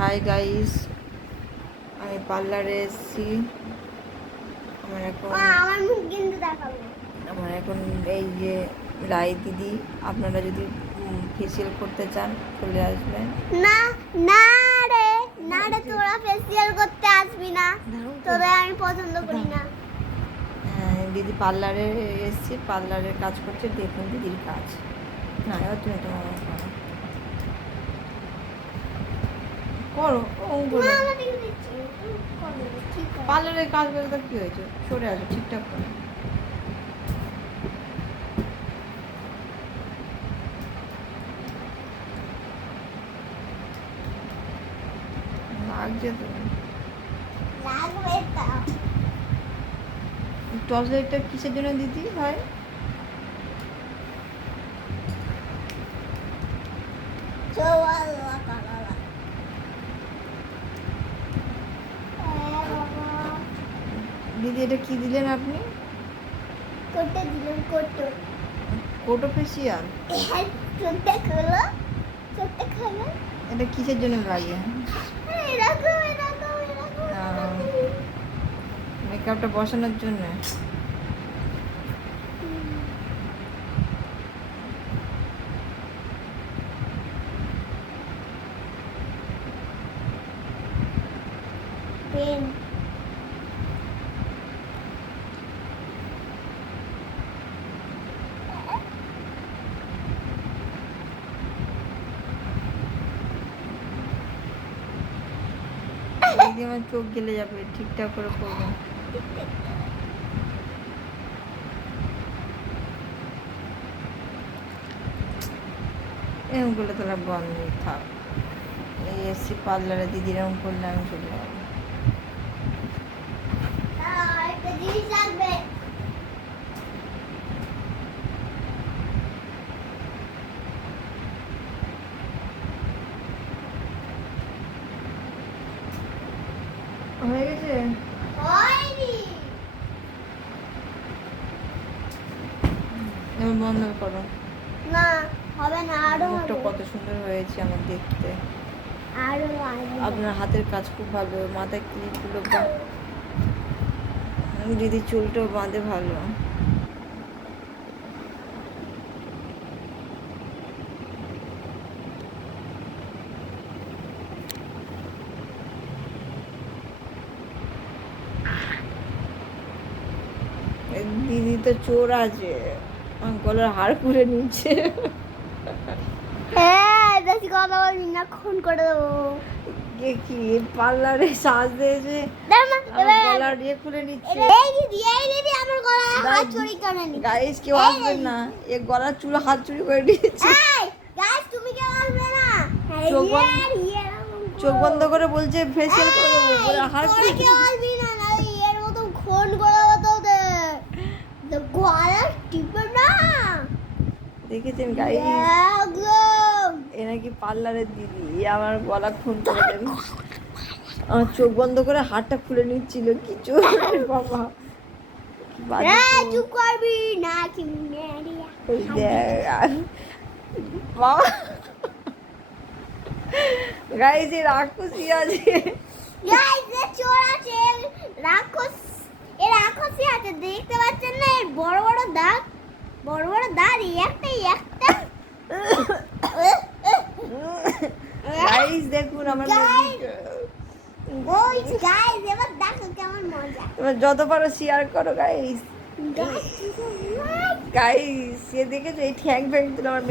Hi guys, আমি পার্লারে এসেছি। আমার এখন এই যে রাই দিদি, আপনারা যদি ফেসিয়াল করতে চান চলে আসবেন। না না রে, না রে, তোরা ফেসিয়াল করতে আসবি না, তোদের আমি পছন্দ করি না। দিদি পার্লারে এসেছি, পার্লারের কাজ করছে, দেখুন দিদির কাজ। না এবার তুমি তোমার করো পার্লারের কাজ করে তো কি হয়েছে, সরে আসো, ঠিকঠাক করো। লাগছে তো, লাগবে তো। টর্চ লাইটটা কিসের জন্য দিদি ভাই? দিদি এটা কি দিলেন আপনি? কোটে দিলাম, কোটো কোটো ফেসিয়াল। কোটে খোলো, কোটে খোলো। এটা কিসের জন্য লাগে? এরকম এরকম এরকম মেকআপটা বসানোর জন্য। পেন। দিদি আমার চোখ গেলে যাবে, ঠিকঠাক করে করবেন। এরকম করলে তাহলে বন্ধ থাক। এই এসছি পার্লারে, দিদি এরকম করলে আমি চলে যাবো। একটা জিনিস লাগবে। হয়ে গেছে? হয়নি। এবার বন্ধ করো। না হবে না, আরো মুখটা হবে। কত সুন্দর হয়েছে আমার দেখতে। আরো আসবে। আপনার হাতের কাজ খুব ভালো, মাথায় ক্লিপগুলো দিদি চুলটাও বাঁধে ভালো। দিদি তো চোর আছে, আমার গলার হাড় খুলে নিচ্ছে। হ্যাঁ, বেশি কথা বলবি না, খুন করে দেবো। কি পার্লারে সাজ দিয়েছে, গলার ইয়ে খুলে নিচ্ছে। এই দিদি আমার গলায় হাত চুরি করে নি। গাইস কেউ আসবেন না, এ গলার চুল হাত চুরি করে নিয়েছে। এই গাইস, তুমি কেউ আসবে না। চোখ বন্ধ করে বলছে ফেসিয়াল করে দেবো, বলে হাড় তোরা খুলে কেউ আসবি না, নাহলে এর মতো খুন করে দেবো তোদের। গলা টিপে না। দেখেছেন গাইস, একদম। এ নাকি পার্লারের দিদি, এ আমার গলা খুন করে দেন। আমার চোখ বন্ধ করে হাড়টা খুলে নিচ্ছিল, কিছু বাবা চুপ করবি না কি মেরিয়া। ওই দেখ বাবা, গাইস এ রাক্ষসী আছে। গাইস এ চোর আছে, রাক্ষস, এ রাক্ষসী আছে, দেখতে পাচ্ছেন না? এর বড় বড় দাঁত, বড় বড় দাঁত, একটাই একটা। গাইস দেখুন আমার ওই গাইস, এবার দেখো কেমন মজা। এবার যত পারো শেয়ার করো গাইস। গাইস সে দেখেছো এই ঠ্যাং ফ্যাং তুলে আমার